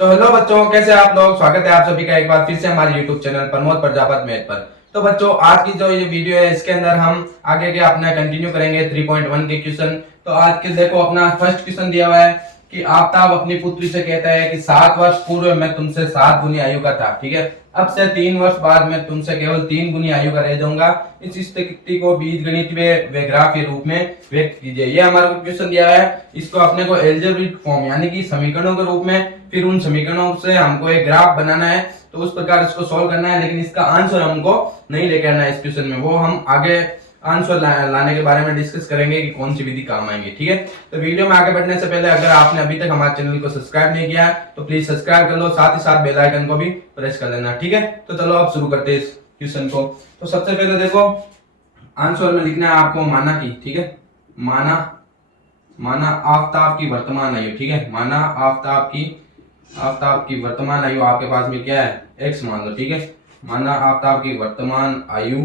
तो हेलो बच्चों, कैसे आप लोग। स्वागत है आप सभी का एक बार फिर से हमारे YouTube channel Pramod Prajapat math पर। तो बच्चों, आज की जो ये वीडियो है इसके अंदर हम आगे के अपना कंटिन्यू करेंगे 3.1 के क्वेश्चन। तो आज के देखो अपना फर्स्ट क्वेश्चन दिया हुआ है कि आफ्ताब अपनी पुत्री से कहता है कि 7 वर्ष पूर्व मैं तुमसे 7 गुनी आयु का था, ठीक है। अब से 3 वर्ष बाद मैं तुमसे केवल 3 गुनी आयु का रह जाऊंगा। इस स्थिति को बीजगणितीय व ग्राफीय रूप में व्यक्त कीजिए। ये हमारा क्वेश्चन दिया है, इसको अपने को एल्जेब्रिक फॉर्म यानी कि समीकरणों के रूप में, फिर उन समीकरणों से हमको एक ग्राफ बनाना है, तो उस प्रकार इसको सॉल्व करना है। लेकिन इसका आंसर हमको नहीं लेके आना है इस क्वेश्चन में, वो हम आगे आंसर लाने के बारे में डिस्कस करेंगे कि कौन सी विधि काम आएंगी, ठीक है। तो वीडियो में आगे बढ़ने से पहले अगर आपने अभी तक हमारे चैनल को सब्सक्राइब नहीं किया तो प्लीज सब्सक्राइब कर लो, साथ ही साथ बेल आइकन को भी प्रेस कर लेना, ठीक है। तो चलो अब शुरू करते हैं इस क्वेश्चन को। तो सबसे पहले देखो आंसर में लिखना है आपको माना की, ठीक है। माना आफ्ताब की वर्तमान आयु, ठीक है। माना आफ्ताब की वर्तमान आयु आपके पास में क्या है, x मान लो, ठीक है। माना आफ्ताब की वर्तमान आयु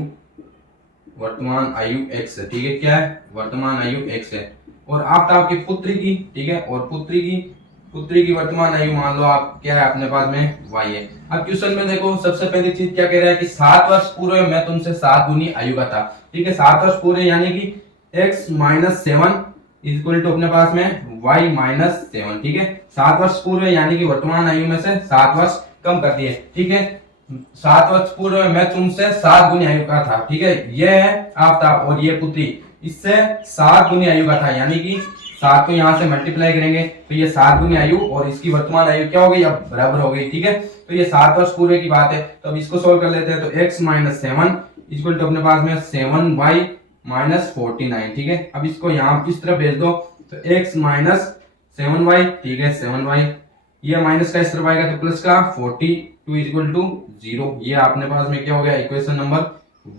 x है, ठीक है। क्या है, वर्तमान आयु x है। और आफ्ताब की पुत्री की, ठीक है, और पुत्री की वर्तमान आयु मान लो आप क्या है अपने पास में y है। अब क्वेश्चन में देखो सबसे पहली चीज क्या कह रहा है कि 7 वर्ष पूर्व मैं तुमसे 7 गुनी आयु का था, ठीक है। 7 वर्ष पूर्व यानी कि x माइनस 7 इक्वल टू अपने पास में y माइनस 7, ठीक है। 7 वर्ष पूर्व यानी कि वर्तमान आयु में से 7 वर्ष कम कर दिए, ठीक है। 7 वर्ष पूर्व मैं तुमसे 7 गुनी आयु का था, ठीक है। ये है आफ्ताब और ये पुत्री, इससे 7 गुनी आयु का था, यानी कि 7 को यहाँ से मल्टीप्लाई करेंगे तो ये 7 गुनी आयु और इसकी वर्तमान आयु क्या हो गई, अब बराबर हो गई, ठीक है। तो ये 7 वर्ष पूर्व की बात है। तो अब इसको सोल्व कर लेते हैं। तो x माइनस 7 इक्वल टू अपने पास में 7y माइनस 49, ठीक है। अब इसको यहाँ इस तरफ भेज दो तो x माइनस 7y, ठीक है, 7y, ये माइनस का इस तरफ आएगा तो प्लस का 42 इक्वल टू 0। ये अपने पास में क्या हो गया, इक्वेशन नंबर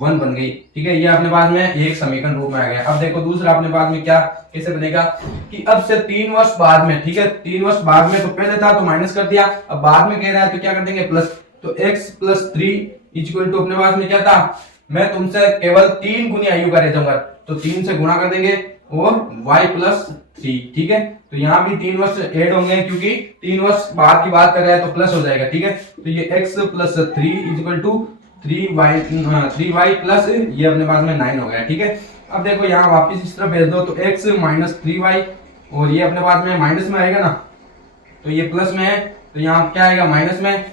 1 बन गई, ठीक है। ये अपने पास में एक समीकरण रूप में आ गया। अब देखो दूसरा अपने पास में क्या कैसे बनेगा कि अब से 3 वर्ष बाद में, ठीक है, 3 वर्ष बाद में, तो पहले था तो माइनस कर दिया, अब बाद में कह रहा है तो क्या कर देंगे प्लस। तो x प्लस 3 इक्वल टू अपने पास में क्या था, मैं तुमसे केवल 3 गुनी आयु का रह जाऊंगा, तो 3 से गुणा कर देंगे और y प्लस 3, ठीक है। तो यहाँ भी 3 वर्ष ऐड होंगे क्योंकि 3 वर्ष बाद की बात कर रहा है तो प्लस हो जाएगा, ठीक है। तो ये x plus 3 equal to 3y plus ये अपने पास में 9 हो गया, ठीक है। अब देखो यहाँ वापिस इस तरफ भेज दो तो x माइनस 3y और ये अपने पास में माइनस में आएगा ना, तो ये प्लस में है तो यहाँ क्या आएगा माइनस में,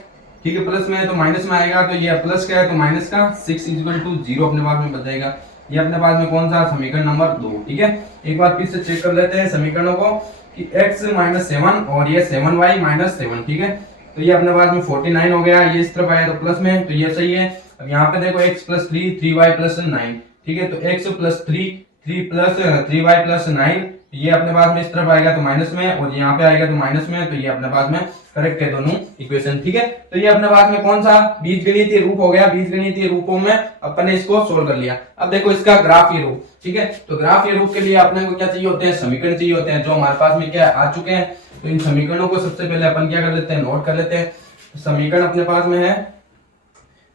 ठीक है। प्लस में है तो माइनस में आएगा, तो ये प्लस का है तो माइनस का 6 इक्वल टू 0 अपने पास में बच जाएगा। ये अपने पास में कौन सा समीकरण नंबर 2, ठीक है। एक बार फिर से चेक कर लेते हैं समीकरणों को कि x माइनस 7 और ये 7y माइनस 7, ठीक है। तो ये अपने पास में 49 हो गया, ये इस तरफ आया तो प्लस में, तो ये सही है। अब यहाँ पे देखो x प्लस 3 3y प्लस 9, ठीक है। तो x plus 3 plus 3y plus 9, ये अपने पास में इस तरफ आएगा तो माइनस में और यहाँ पे आएगा तो माइनस में, तो ये अपने पास में करेक्ट है दोनों इक्वेशन, ठीक है। तो ये अपने पास में कौन सा बीजगणितीय रूप हो गया, बीजगणितीय रूपों में अपन ने इसको सोल्व कर लिया। अब देखो इसका ग्राफीय रूप, ठीक है। तो ग्राफीय रूप के लिए अपने को क्या चाहिए होते हैं, समीकरण चाहिए होते हैं, जो हमारे पास में क्या आ चुके हैं। तो इन समीकरणों को सबसे पहले अपन क्या कर लेते हैं, नोट कर लेते हैं। समीकरण अपने पास में है,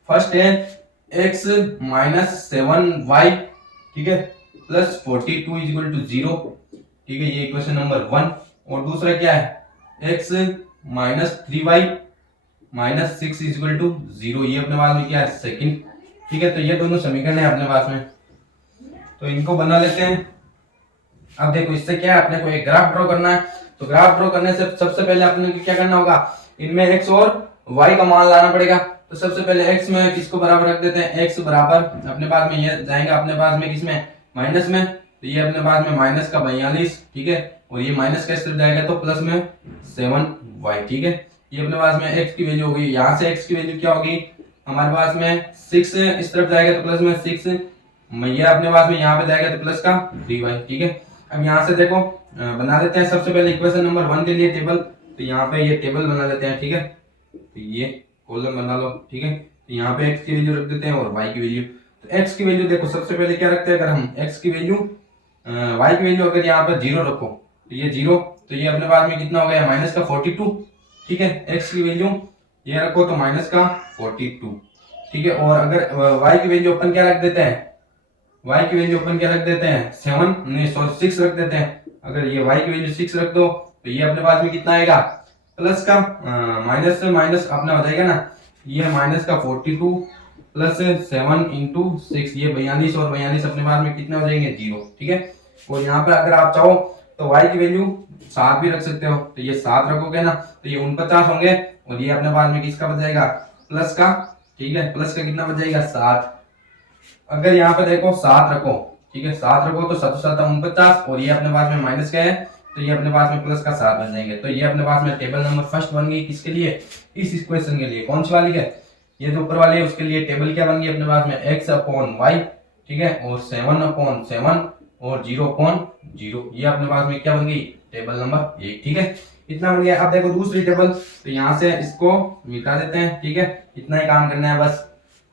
फर्स्ट है x माइनस 7y, ठीक है, प्लस 42 इक्वल टू 0, ठीक है, ये इक्वेशन नंबर 1। और दूसरा क्या है x minus 3y minus 6 equal to 0, ये अपने पास में क्या है सेकंड, ठीक है। तो ये दोनों समीकरण है अपने पास में, तो इनको बना लेते हैं। अब देखो इससे क्या है, अपने को एक ग्राफ ड्रॉ करना है। तो ग्राफ ड्रॉ करने से सबसे पहले अपने को क्या करना होगा, इनमें x और y का मान लाना पड़ेगा। तो सबसे पहले x में किसको बराबर रख देते हैं, x बराबर अपने पास में ये जाएगा अपने पास में किसमें, माइनस में, तो ये अपने पास में माइनस का 42, ठीक है। और ये माइनस का इस तरफ जाएगा तो प्लस में 7y, ठीक है। ये अपने पास में x की वैल्यू होगी, यहाँ से x की वैल्यू क्या होगी हमारे पास में 6, इस तरफ जाएगा तो प्लस में 6, ये अपने पास में यहाँ पे जाएगा तो प्लस का 3y, ठीक है। अब यहाँ से देखो बना देते हैं सबसे पहले इक्वेशन नंबर 1 के लिए टेबल। तो यहाँ पे ये टेबल बना लेते हैं, ठीक है। तो ये कॉलम बना लो, ठीक है। तो यहाँ पे x की वैल्यू रख देते हैं और y की वैल्यू। तो x की वैल्यू देखो सबसे पहले क्या रखते हैं, अगर हम x की वैल्यू y की वैल्यू अगर यहाँ पर 0 रखो तो ये 0, तो ये अपने पास में कितना हो गया माइनस का 42, ठीक है। x की वैल्यू ये रखो तो माइनस का 42, ठीक है। और अगर y की वैल्यू अपन क्या रख देते हैं, y की वैल्यू अपन क्या रख देते हैं 7 नहीं सॉरी 6 रख देते हैं। अगर ये y की वैल्यू 6 रख दो तो ये अपने पास में कितना आएगा प्लस का माइनस से माइनस अपना हो जाएगा ना, ये माइनस का 42 प्लस 7 इंटू 6, ये 42 और 42 अपने पास में कितने हो जाएंगे 0, ठीक है। और यहाँ पे अगर आप चाहो तो y की वैल्यू 7 भी रख सकते हो, तो ये 7 रखोगे ना तो ये 49 होंगे, और ये अपने पास में किसका बच जाएगा प्लस का, ठीक है, प्लस का कितना बच जाएगा 7। अगर यहाँ पे देखो 7 रखो, ठीक है, 7 रखो तो 7 7 49, और ये अपने पास में माइनस का है तो ये अपने पास में प्लस का 7 बन जाएंगे। तो ये अपने पास में टेबल नंबर फर्स्ट बन गई, किसके लिए, इस इक्वेशन के लिए, कौन सी वाली है, ये जो ऊपर वाली है उसके लिए टेबल क्या बन गई अपने पास में x अपॉन वाई, ठीक है, और 7 अपॉन 7 और 0 अपॉन 0, ये अपने पास में क्या बन गई टेबल नंबर 1, ठीक है, इतना बन गया। अब देखो दूसरी टेबल, तो यहाँ से इसको मिटा देते हैं, ठीक है, इतना ही काम करना है बस,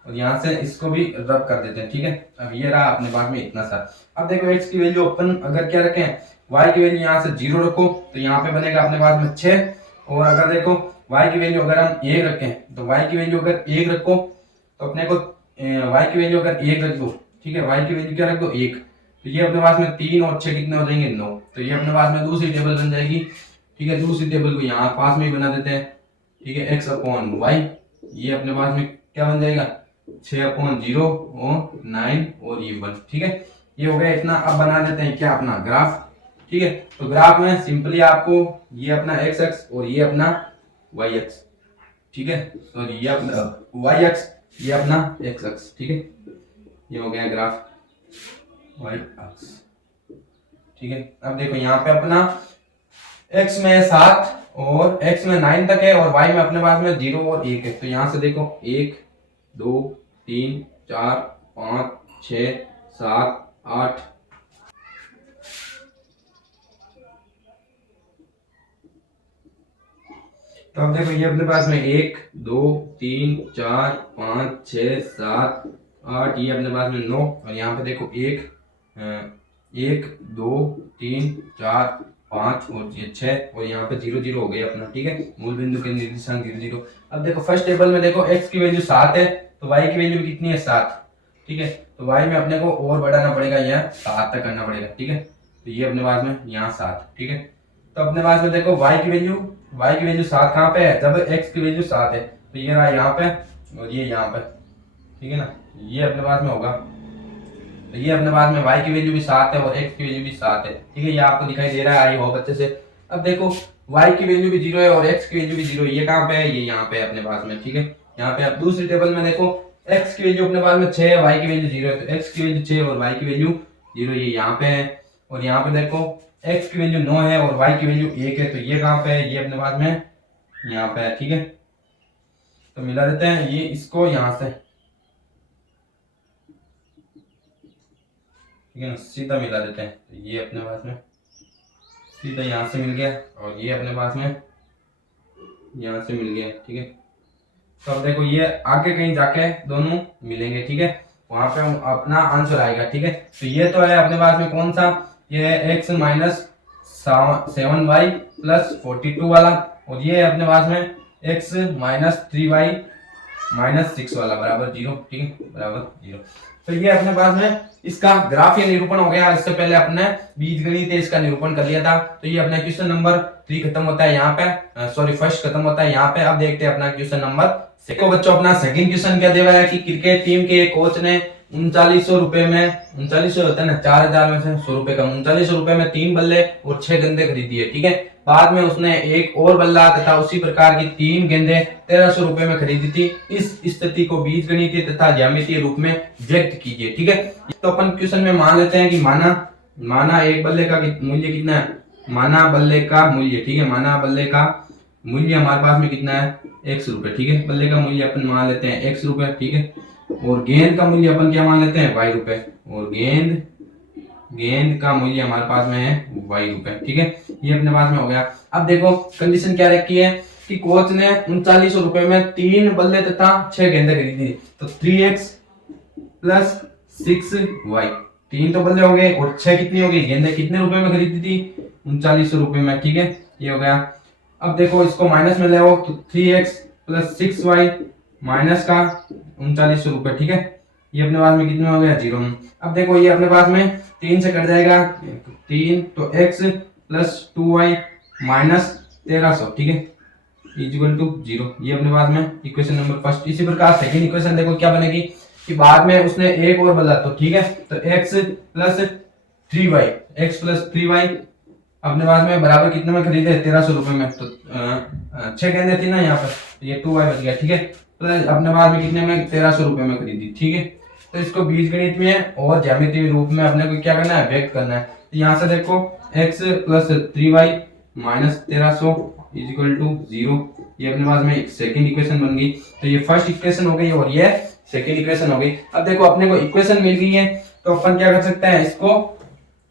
और यहाँ से इसको भी रब कर देते हैं, ठीक है। अब ये रहा अपने पास में इतना सा। अब देखो x की वैल्यू अपन अगर क्या रखें, y की वैल्यू यहाँ से 0 रखो तो यहाँ पे बनेगा अपने पास में 6, और अगर देखो y की वैल्यू अगर हम 1 रखें तो y की वैल्यू अगर 1 रखो तो अपने को y की वैल्यू अगर 1 रख दो, ठीक है, y की वैल्यू क्या रख दो 1, तो ये अपने पास में 3 और 6 कितने हो जाएंगे 9, तो ये अपने पास में दूसरी टेबल बन जाएगी, ठीक है। दूसरी टेबल को यहाँ पास में ही बना देते हैं, ठीक है, x अपॉन वाई, ये अपने पास में क्या बन जाएगा 6 अपॉन 0 और 9 और ये 1, ठीक है, ये हो गया इतना। अब बना देते हैं क्या अपना ग्राफ, ठीक है। तो ग्राफ में सिंपली आपको ये अपना एक्स एक्स और ये अपना वाई एक्स, ठीक है, सॉरी ये अपना वाई एक्स, ये अपना एक्स एक्स, ठीक है, ये हो गया ग्राफ वाई एक्स, ठीक है। अब देखो यहाँ पे अपना x में 7 और x में 9 तक है, और y में अपने पास में 0 और 1 है, तो यहाँ से देखो 1 2 3 4 5 6 7 8, तो अब देखो ये अपने पास में 1 2 3 4 5 6 7 8, ये अपने पास में 9, और यहाँ पे देखो 1 2 3 4 5 और ये 6, और यहाँ पे 0 0 हो गया अपना, ठीक है, मूल बिंदु के निर्देशांक 0 0। अब देखो फर्स्ट टेबल में देखो x की वैल्यू 7 है तो y की वैल्यू कितनी है 7, ठीक है, तो y में अपने को और बढ़ाना पड़ेगा, यहाँ 7 तक करना पड़ेगा, ठीक है, तो ये अपने पास में यहाँ 7, ठीक है। तो अपने पास में देखो y की वैल्यू 7 कहाँ पे है, जब x की वैल्यू 7 है तो ये रहा यहाँ पे और ये यहाँ पे, ठीक है ना, ये अपने पास में होगा, तो ये अपने पास में y की वैल्यू भी 7 है और x की वैल्यू भी 7 है, ठीक है, ये आपको दिखाई दे रहा है आई होप अच्छे से। अब देखो y की वैल्यू भी 0 है और x की वैल्यू भी 0 है, ये कहाँ पे है, ये यहाँ पे है अपने पास में, ठीक है। यहाँ पे आप दूसरी टेबल में देखो x की वैल्यू अपने पास में 6 है, y की वैल्यू 0 है, तो x की वैल्यू 6 और y की वैल्यू 0 ये यहाँ पे है, और यहाँ पे देखो x की वैल्यू 9 है और y की वैल्यू 1 है, तो ये कहाँ पे है, ये अपने पास में यहाँ पे है, ठीक है। तो मिला देते हैं ये इसको यहाँ से, ठीक है ना, सीधा मिला देते हैं, तो ये अपने पास में सीधा यहाँ से मिल गया और ये अपने पास में यहाँ से मिल गया, ठीक है। तो अब देखो ये आगे कहीं जाके दोनों मिलेंगे, ठीक है, वहां पे अपना आंसर आएगा, ठीक है। तो ये तो है अपने पास में कौन सा, ये है x माइनस 7y प्लस 42 वाला, और ये है अपने पास में x माइनस 3y माइनस 6 वाला बराबर 0, ठीक है, बराबर 0। तो ये अपने पास में इसका ग्राफ या निरूपण हो गया। इससे पहले अपने बीजगणित इसका निरूपण कर लिया था। तो ये अपना क्वेश्चन नंबर 3 खत्म होता है यहाँ पे, सॉरी फर्स्ट खत्म होता है यहाँ पे। अब देखते हैं अपना क्वेश्चन नंबर देखो बच्चों, अपना सेकंड क्वेश्चन क्या दिया है कि क्रिकेट टीम के कोच ने 3900 रुपए में, 3900 होता है ना, 4000 में से 100 रुपए का, 3900 रुपए में 3 बल्ले और 6 गेंदे खरीदी है, ठीक है। बाद में उसने एक और बल्ला तथा उसी प्रकार की 3 गेंदे 1300 रुपए में खरीदी थी। इस स्थिति को बीजगणितीय तथा ज्यामितीय रूप में व्यक्त कीजिए, ठीक है। तो अपन क्वेश्चन में मान लेते हैं कि माना एक बल्ले का मूल्य कितना है, माना बल्ले का मूल्य, ठीक है, माना बल्ले का मूल्य हमारे पास में कितना है 100 रुपए, ठीक है। बल्ले का मूल्य अपन मान लेते हैं 100 रुपए, ठीक है। और गेंद का मूल्य अपन क्या मान लेते हैं y रुपए, और गेंद का मूल्य हमारे पास में है y रुपए, ठीक है। ये अपने पास में हो गया। अब देखो कंडीशन क्या रखी है कि कोच ने 3900 रुपए में 3 बल्ले तथा 6 गेंदें खरीदी, तो 3x प्लस 6y, 3 तो बल्ले हो गए और 6 कितनी हो गई गेंदें, कितने रुपए में खरीदी थी 3900 रुपए में, ठीक है। ये हो गया। अब देखो इसको माइनस में ले आओ तो 3x प्लस 6y माइनस का 3900 रुपए, ठीक है। ये अपने पास में कितने हो गया 0। अब देखो ये अपने पास में 3 से कट जाएगा 3, तो x प्लस 2y माइनस 1300, ठीक है। Equal to 0। ये अपने पास में इक्वेशन नंबर फर्स्ट। इसी प्रकार सेकंड इक्वेशन देखो क्या बनेगी कि बाद में उसने एक और बदला, तो ठीक है, तो x plus 3y, x plus 3y अपने पास में बराबर कितने में खरीदे, 1300 रुपए में। तो 6 गेंदें थी ना यहाँ पर, तो ये 2y बच गया, ठीक है। प्लस अपने पास में कितने में, 1300 रुपए में खरीदी, ठीक है। तो इसको बीजगणित में और ज्यामितीय रूप में अपने को क्या करना है, व्यक्त करना है। तो यहाँ से देखो x plus 3y minus 1300 is equal to 0। ये अपने पास में सेकंड इक्वेशन बन गई। तो ये फर्स्ट इक्वेशन हो गई और ये सेकंड इक्वेशन हो गई। अब देखो अपने को इक्वेशन मिल गई है, तो अपन क्या कर सकते हैं, इसको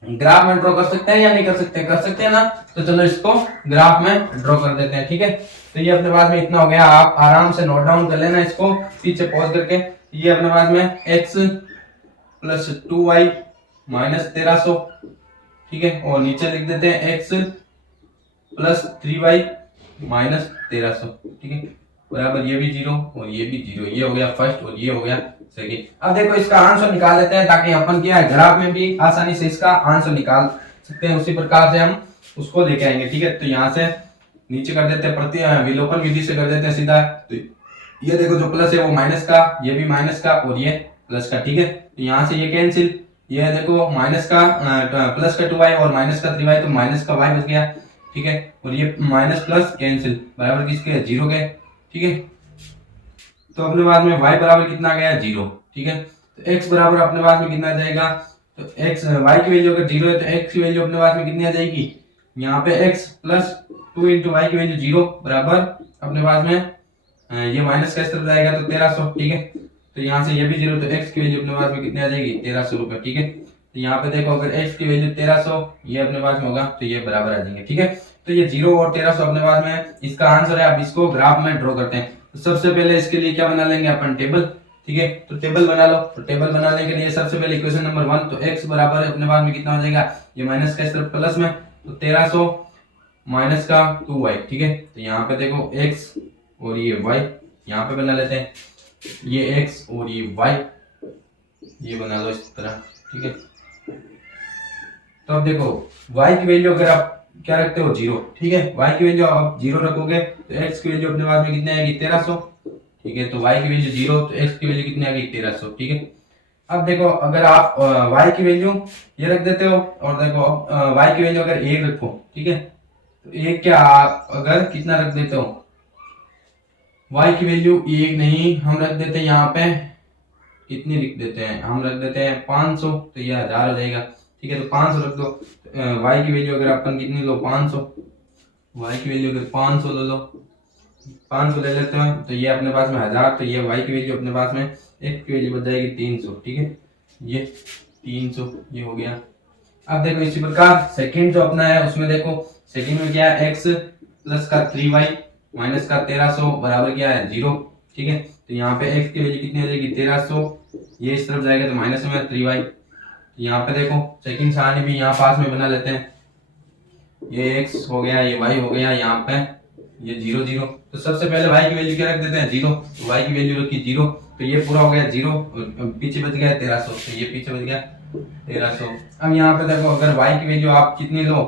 ग्राफ में ड्रॉ कर सकते हैं या नहीं कर सकते, कर सकते हैं ना। तो चलो इसको ग्राफ में ड्रॉ कर देते हैं, ठीक है। तो ये अपने पास में इतना हो गया, आप आराम से नोट डाउन कर लेना इसको पीछे पॉज करके। ये अपने पास में x प्लस 2y माइनस 1300, ठीक है, और नीचे लिख देते हैं x प्लस 3y माइनस 1300, ठीक है, बराबर ये भी 0 और ये भी 0। ये हो गया फर्स्ट और ये हो गया सेकंड। अब देखो इसका आंसर निकाल लेते हैं, ताकि अपन क्या है ग्राफ में भी आसानी से इसका आंसर निकाल सकते हैं। उसी प्रकार से हम उसको लेके आएंगे, ठीक है। तो यहाँ से नीचे कर देते हैं, प्रति विलोपन विधि से कर देते हैं सीधा। तो ये देखो जो प्लस है वो माइनस का, ये भी माइनस का और ये प्लस का, ठीक है। तो यहाँ से ये कैंसिल, ये देखो माइनस का प्लस का 2y और माइनस का 3y, तो माइनस का y बच गया, ठीक है। और ये माइनस प्लस कैंसिल बराबर किसके, 0 के, ठीक है। तो अपने पास में y बराबर कितना आ गया, 0, ठीक है। तो x बराबर अपने पास में कितना आ जाएगा, तो x y की वैल्यू अगर 0 है तो x की वैल्यू अपने पास में कितनी आ जाएगी, यहाँ पे x प्लस 2 इंटू वाई की वैल्यू 0 बराबर अपने पास में ये माइनस का इस तरफ जाएगा तो 1300, ठीक है। तो यहाँ से ये भी 0, तो x की वैल्यू अपने पास में कितनी आ जाएगी, 1300 रुपए, ठीक है। तो यहाँ पे देखो अगर x की वैल्यू 1300 ये अपने पास में होगा तो ये बराबर आ जाएंगे, ठीक है। तो ये 0 और 1300 अपने पास में इसका आंसर है। अब इसको ग्राफ में ड्रॉ करते हैं। तो सबसे पहले इसके लिए क्या बना लेंगे अपन, टेबल, ठीक है। तो टेबल बना लो। तो टेबल बनाने के लिए सबसे पहले इक्वेशन नंबर 1, तो x बराबर अपने पास में कितना हो जाएगा, ये माइनस का इस तरफ प्लस में, तो 1300 माइनस का 2y, ठीक है। तो यहाँ पे देखो x और ये y यहाँ पे बना लेते हैं, ये x और ये y ये बना लो इस तरह, ठीक है। तो अब देखो y की वैल्यू अगर आप क्या रखते हो, 0, ठीक है। y की वैल्यू आप 0 रखोगे तो x की वैल्यू अपने पास में कितनी आएगी, 1300, ठीक है। तो y की वैल्यू 0 तो x की वैल्यू कितनी आ गई, 1300, ठीक है। अब देखो अगर आप y की वैल्यू ये रख देते हो और देखो y की वैल्यू अगर 1 रखो, ठीक है, तो 1 क्या आप अगर कितना रख देते हो, y की वैल्यू 1 नहीं हम रख देते हैं यहाँ पे कितनी लिख देते हैं, हम रख देते हैं 500, तो ये 1000 हो जाएगा, ठीक है। तो 500 रख दो। y की वैल्यू अगर अपन कितनी लो, 500, y की वैल्यू अगर 500 ले लो, 500 ले लेते हैं तो ये अपने पास में 1000, तो ये y की वैल्यू अपने पास में x की वैल्यू बच जाएगी 300, ठीक है। ये 300 ये हो गया। अब देखो इसी प्रकार सेकंड जो अपना है उसमें देखो सेकंड में क्या है, x प्लस का 3y माइनस का 1300 बराबर क्या है, 0, ठीक है। तो यहाँ पे x की वैल्यू कितनी हो जाएगी, 1300, ये इस तरफ जाएगा तो माइनस में 3y। यहाँ पे देखो सेकंड सारणी भी यहाँ पास में बना लेते हैं, ये x हो गया, ये y हो गया, यहाँ पे ये 0 0। तो सबसे पहले y की वैल्यू क्या रख देते हैं, 0, तो y की वैल्यू रखी 0, तो ये पूरा हो गया 0, पीछे बच गया 1300, तो ये पीछे बच गया 1300। अब यहाँ पे देखो अगर y की वैल्यू आप कितनी लो,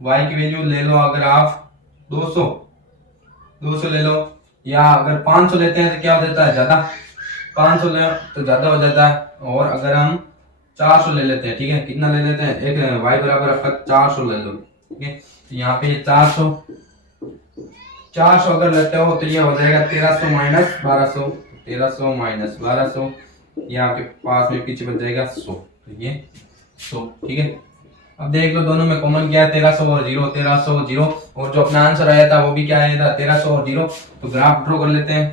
y की वैल्यू ले लो अगर आप 200 ले लो, या अगर 500 लेते हैं तो क्या हो जाता है, ज्यादा, 500 ले तो ज्यादा हो जाता है। और अगर हम 400 ले लेते हैं, ठीक है, कितना ले लेते हैं, एक y बराबर आपका 400 ले लो, ठीक है। तो यहाँ पे 400 अगर लेते हो तो ये हो जाएगा 1300 माइनस 1200, 1300 माइनस 1200, ये आपके पास में पीछे बच जाएगा 100, तो ये 100, ठीक है। अब देख लो दोनों में कॉमन क्या है, 1300 और 0, 1300 और 0, और जो अपना आंसर आया था वो भी क्या आया था, 1300 और 0। तो ग्राफ ड्रॉ कर लेते हैं।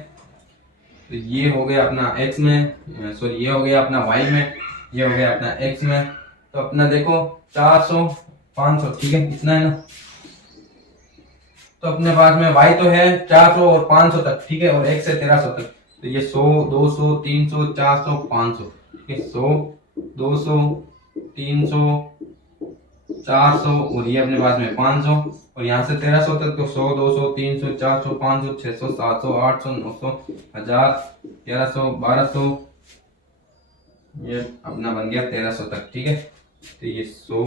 तो ये हो गया अपना x में, सॉरी ये हो गया अपना y में, ये हो गया अपना x में। तो अपना देखो 400 500, ठीक है, इतना है ना। तो अपने पास में y तो है 400 और 500 तक, ठीक है, और x है 1300 तक। तो ये 100 200 300 400 500, ठीक है, 100 200 300 400 और ये अपने पास में 500, और यहाँ से 1300 तक तो 100 200 300 400 500 600 700 800 900 1000 1100 1200, ये अपना बन गया 1300 तक, ठीक है। तो ये 100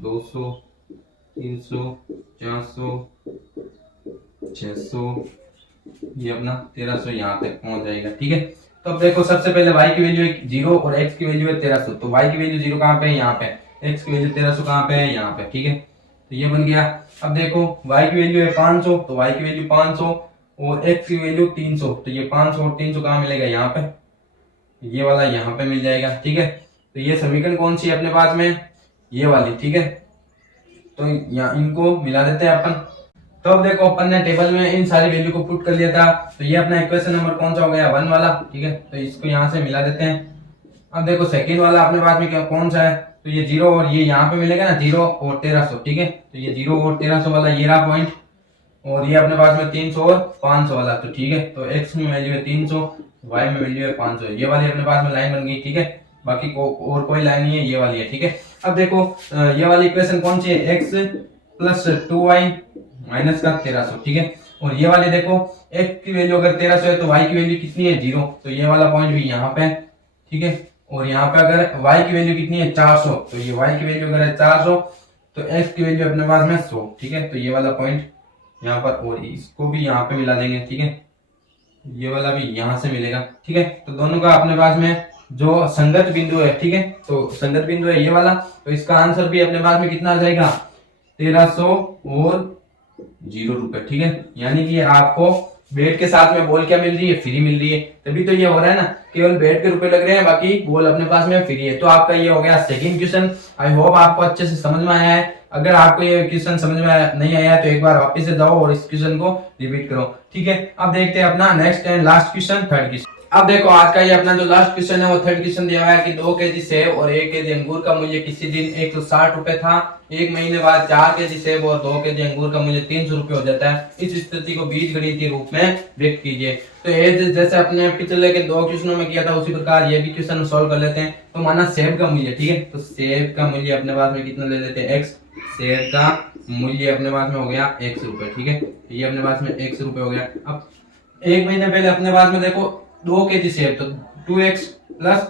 200 300 400 600, ये अपना 1300 यहाँ तक पहुंच जाएगा। ठीक है, तो अब देखो सबसे पहले y की वैल्यू है 0 और x की वैल्यू है 1300, तो y की वैल्यू 0 कहाँ पे है, यहाँ पे, x की वैल्यू 1300 कहाँ पे है, यहाँ पे। ठीक है, तो ये बन गया। अब देखो y की वैल्यू है 500, तो y की वैल्यू 500 और x की वैल्यू 300, तो ये 500 और 300 कहाँ मिलेगा, यहाँ पे, ये वाला यहाँ पे मिल जाएगा। ठीक है, तो ये समीकरण कौन सी है अपने पास में, ये वाली। ठीक है, तो यहाँ इनको मिला देते हैं अपन। तो अब देखो अपन ने टेबल में इन सारी वैल्यू को पुट कर लिया था, तो ये अपना इक्वेशन नंबर कौन सा हो गया, 1 वाला। ठीक है, तो इसको यहाँ से मिला देते हैं। अब देखो सेकंड वाला अपने पास में क्या कौन सा है, तो ये 0 और ये यहाँ पे मिलेगा ना, 0 और 1300। ठीक है, तो ये 0 और 1300 वाला ये रहा पॉइंट, और ये अपने पास में 300 और 500 वाला। तो ठीक है, तो x में वैल्यू है 300, y में वैल्यू है 500, ये वाली अपने पास में लाइन बन गई। ठीक है, बाकी और कोई लाइन नहीं है, ये वाली है। ठीक है, अब देखो ये वाली इक्वेशन कौन सी है, x प्लस 2y माइनस का 1300। ठीक है, और ये वाले देखो x की वैल्यू अगर 1300 है तो y की वैल्यू कितनी है, 0, तो ये वाला पॉइंट भी यहाँ पे है। ठीक है, और यहाँ पे अगर y की वैल्यू कितनी है, 400, तो ये y की वैल्यू अगर है 400 तो x की वैल्यू अपने पास में 100। ठीक है, तो ये वाला पॉइंट यहाँ पर, और इसको भी यहाँ पे मिला देंगे। ठीक है, ये वाला भी यहाँ से मिलेगा। ठीक है, तो दोनों का अपने पास में जो संगत बिंदु है। ठीक है, तो संगत बिंदु है ये वाला, तो इसका आंसर भी अपने पास में कितना आ जाएगा, 1300 और 0 रुपए। ठीक है, यानी कि आपको बेड के साथ में बॉल क्या मिल रही है, फ्री मिल रही है, तभी तो ये हो रहा है ना, केवल बेड के रुपए लग रहे हैं, बाकी बॉल अपने पास में फ्री है। तो आपका ये हो गया सेकंड क्वेश्चन। आई होप आपको अच्छे से समझ में आया है। अगर आपको ये क्वेश्चन समझ में नहीं आया तो एक बार वापस से जाओ और इस क्वेश्चन को रिपीट करो। ठीक है, अब देखते हैं अपना next and last question, third question. अब देखो आज का ये अपना जो लास्ट क्वेश्चन है वो थर्ड क्वेश्चन दिया हुआ है कि 2 केजी सेब और 1 केजी अंगूर का मूल्य किसी दिन 160 रुपए था, एक महीने बाद 4 केजी सेब और 2 केजी अंगूर का मूल्य 300 रुपए हो जाता है। इस स्थिति को बीजगणितीय रूप में व्यक्त कीजिए। तो ये जैसे अपने पिछले के 2 क्वेश्चनों में किया था उसी प्रकार ये भी क्वेश्चन सॉल्व कर लेते हैं। तो माना सेब का मूल्य, ठीक है, तो सेब का मूल्य अपने पास में कितना ले लेते हैं, x। सेब का मूल्य अपने पास में हो गया x रुपए। ठीक है, तो ये अपने पास में x रुपए हो गया। अब एक महीने पहले अपने पास में देखो 2 केजी सेब तो 2x प्लस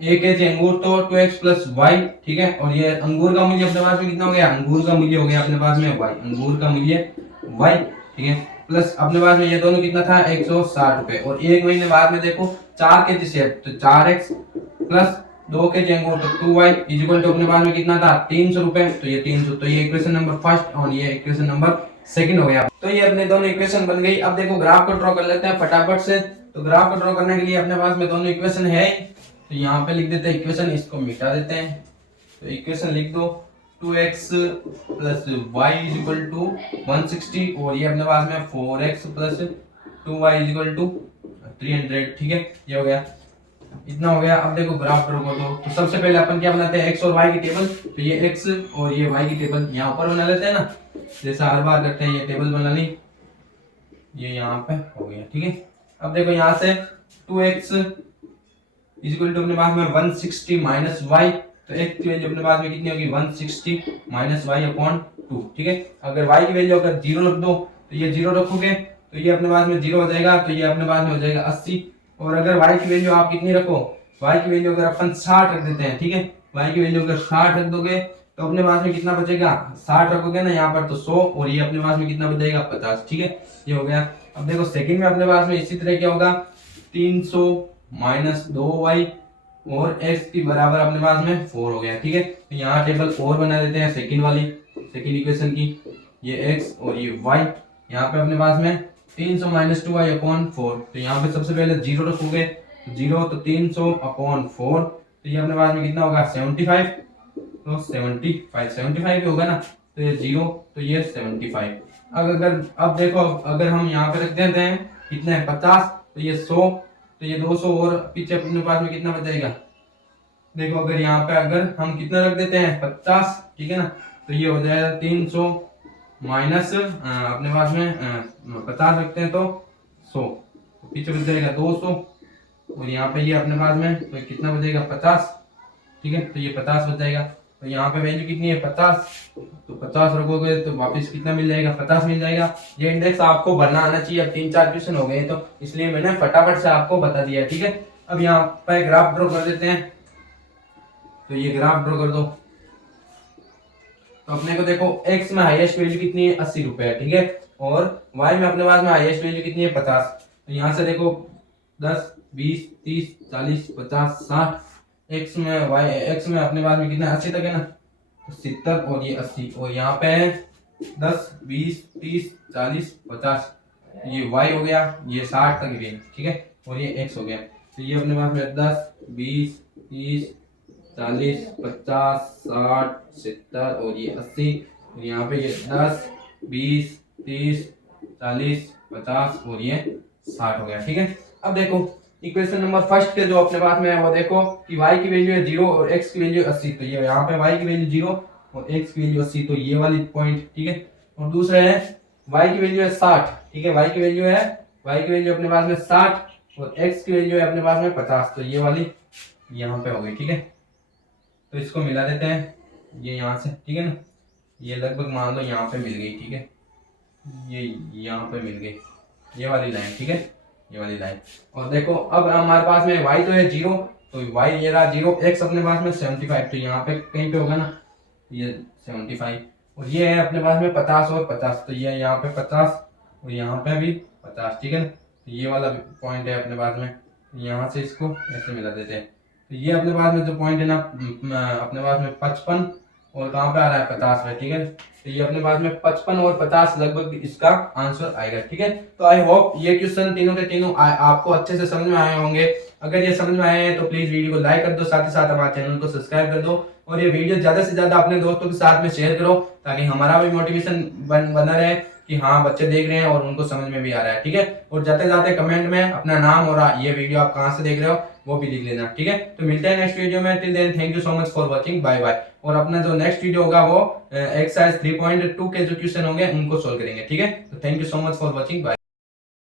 1 केजी अंगूर तो 2x प्लस y। ठीक है, और ये अंगूर का मूल्य अपने पास में कितना हो गया, अंगूर का मूल्य हो गया अपने पास में y, अंगूर का मूल्य y। ठीक है, प्लस अपने पास में ये दोनों कितना था 160 रुपए, और एक महीने बाद में देखो 4 केजी सेब तो 4x प्लस 2 केजी अंगूर तो 2y इक्वल टू अपने पास में कितना था 300 रुपए। तो ये 300, तो ये इक्वेशन नंबर फर्स्ट और ये इक्वेशन नंबर सेकंड हो गया। तो ये अपने दोनों इक्वेशन बन गई। अब देखो ग्राफ को ड्रॉ कर लेते हैं फटाफट से। तो ग्राफ को ड्रॉ करने के लिए अपने पास में दोनों इक्वेशन है, तो यहाँ पे लिख देते हैं इक्वेशन, इसको मिटा देते हैं। तो इक्वेशन लिख दो 2x plus y is equal to 160 और ये अपने पास में 4x plus 2y is equal to 300। ठीक है, ये हो गया, इतना हो गया। अब देखो ग्राफ ड्रॉ कर दो। तो सबसे पहले अपन क्या बनाते हैं, x और y की टेबल। तो ये x और ये y की टेबल यहाँ ऊपर बना लेते हैं ना, जैसा हर बार करते हैं। ये टेबल बना ली, ये यहाँ पे हो गया। ठीक है, अब देखो यहाँ से 2x इक्वल टू अपने पास में 160 माइनस y, तो x की वैल्यू अपने पास में कितनी होगी 160 माइनस y अपॉन 2। ठीक है, अगर y की वैल्यू अगर 0 रख दो तो ये 0 रखोगे तो ये अपने पास में 0 हो जाएगा, तो ये अपने पास में हो जाएगा 80। और अगर y की वैल्यू आप कितनी रखो, y की वैल्यू अगर अपन 60 रख देते हैं, ठीक है, y की वैल्यू अगर 60 रख दोगे तो अपने पास में कितना बचेगा, 60 रखोगे ना यहाँ पर तो 100, और ये अपने पास में कितना बचेगा 50। ठीक है, ये हो गया। अब देखो सेकंड में अपने पास में इसी तरह क्या होगा 300 माइनस 2y और x की बराबर अपने पास में 4 हो गया। ठीक है, तो यहाँ टेबल और बना देते हैं सेकंड वाली, सेकंड इक्वेशन की, ये x और ये y। यहाँ पे अपने पास में 300 माइनस 2y अपॉन 4, तो यहाँ पे सबसे पहले 0 रखोगे, 0 तो 300 अपॉन 4, तो ये अपने पास में कितना होगा 75, तो 75 होगा ना, तो ये 0 तो ये 75। अब देखो अगर हम यहाँ पे रख देते हैं कितने 50, तो ये 100, तो ये 200 और पीछे अपने पास में कितना बच जाएगा, देखो अगर यहाँ पे अगर हम कितना रख देते हैं 50, ठीक है ना, तो ये हो जाएगा 300 माइनस अपने पास में 50 रखते हैं तो 100, तो पीछे बच जाएगा 200, और यहाँ पे ये अपने पास में तो कितना बचेगा 50। ठीक है, तो ये 50 बच जाएगा, तो यहाँ पे वैल्यू कितनी है 50, तो 50 रखोगे तो वापस कितना मिल जाएगा 50 मिल जाएगा। ये इंडेक्स आपको भरना आना चाहिए। अब 3-4 क्वेश्चन हो गए तो इसलिए मैंने फटाफट से आपको बता दिया। ठीक है, अब यहाँ पे ग्राफ ड्रॉ कर देते हैं। तो ये ग्राफ ड्रॉ कर दो। तो अपने को देखो x में हाईएस्ट वैल्यू कितनी है 80 रुपए है। ठीक है, और y में अपने पास में हाईएस्ट वैल्यू कितनी है 50। तो यहाँ से देखो 10 20 30 40 50 60 x में अपने पास में कितना 80 तक है ना, तो 70 और ये 80 और यहाँ पे है 10 20 30 40 50 ये y हो गया, ये 60 तक रेंज ठीक है और ये x हो गया। तो ये अपने पास में 10 20 30 40 50 60 70 और ये 80 और यहाँ पे ये 10 20 30 40 50 और ये 60 हो गया ठीक है। अब देखो इक्वेशन नंबर फर्स्ट के जो अपने पास में है वो देखो कि y की वैल्यू है 0 और x की वैल्यू 80। तो ये यहाँ पे y की वैल्यू 0 और x की वैल्यू 80, तो ये वाली पॉइंट ठीक है। और दूसरा है y की वैल्यू है 60 ठीक है, y की वैल्यू अपने पास में 60 और x की वैल्यू है अपने पास में 50, तो ये वाली यहाँ पे हो गई ठीक है। तो इसको मिला देते हैं ये यहाँ से ठीक है ना, ये लगभग मान लो यहाँ पे मिल गई ठीक है, ये यहाँ पे मिल गई ये वाली लाइन ठीक है, ये वाली लाइन। और देखो अब हमारे पास में y तो है 0, तो y ये रहा 0, x अपने पास में 75, तो यहाँ पे कहीं पे होगा ना ये 75 और ये है अपने पास में 50 और 50, तो ये यहाँ पे 50 और यहाँ पे भी 50 ठीक है ना। तो ये वाला पॉइंट है अपने पास में, यहाँ से इसको ऐसे मिला देते हैं। तो ये अपने पास में जो पॉइंट है ना अपने पास में 55 और कहाँ पे आ रहा है 50 में ठीक है। तो ये अपने पास में 55 और 50 लगभग इसका आंसर आएगा ठीक है। तो आई होप ये क्वेश्चन तीनों के तीनों आपको अच्छे से समझ में आए होंगे। अगर ये समझ में आए हैं तो प्लीज वीडियो को लाइक कर दो, साथ ही साथ हमारे चैनल को सब्सक्राइब कर दो और ये वीडियो ज्यादा से ज्यादा अपने दोस्तों के साथ में शेयर करो ताकि हमारा भी मोटिवेशन बना रहे कि हाँ बच्चे देख रहे हैं और उनको समझ में भी आ रहा है ठीक है। और जाते जाते कमेंट में अपना नाम और ये वीडियो आप कहाँ से देख रहे हो वो भी लिख लेना ठीक है। तो मिलते हैं नेक्स्ट वीडियो में, till then thank you so much for watching, bye bye. और अपना जो नेक्स्ट वीडियो होगा वो एक्सरसाइज 3.2 के जो क्वेश्चन होंगे उनको सोल्व करेंगे ठीक है। तो thank you so much for watching, bye.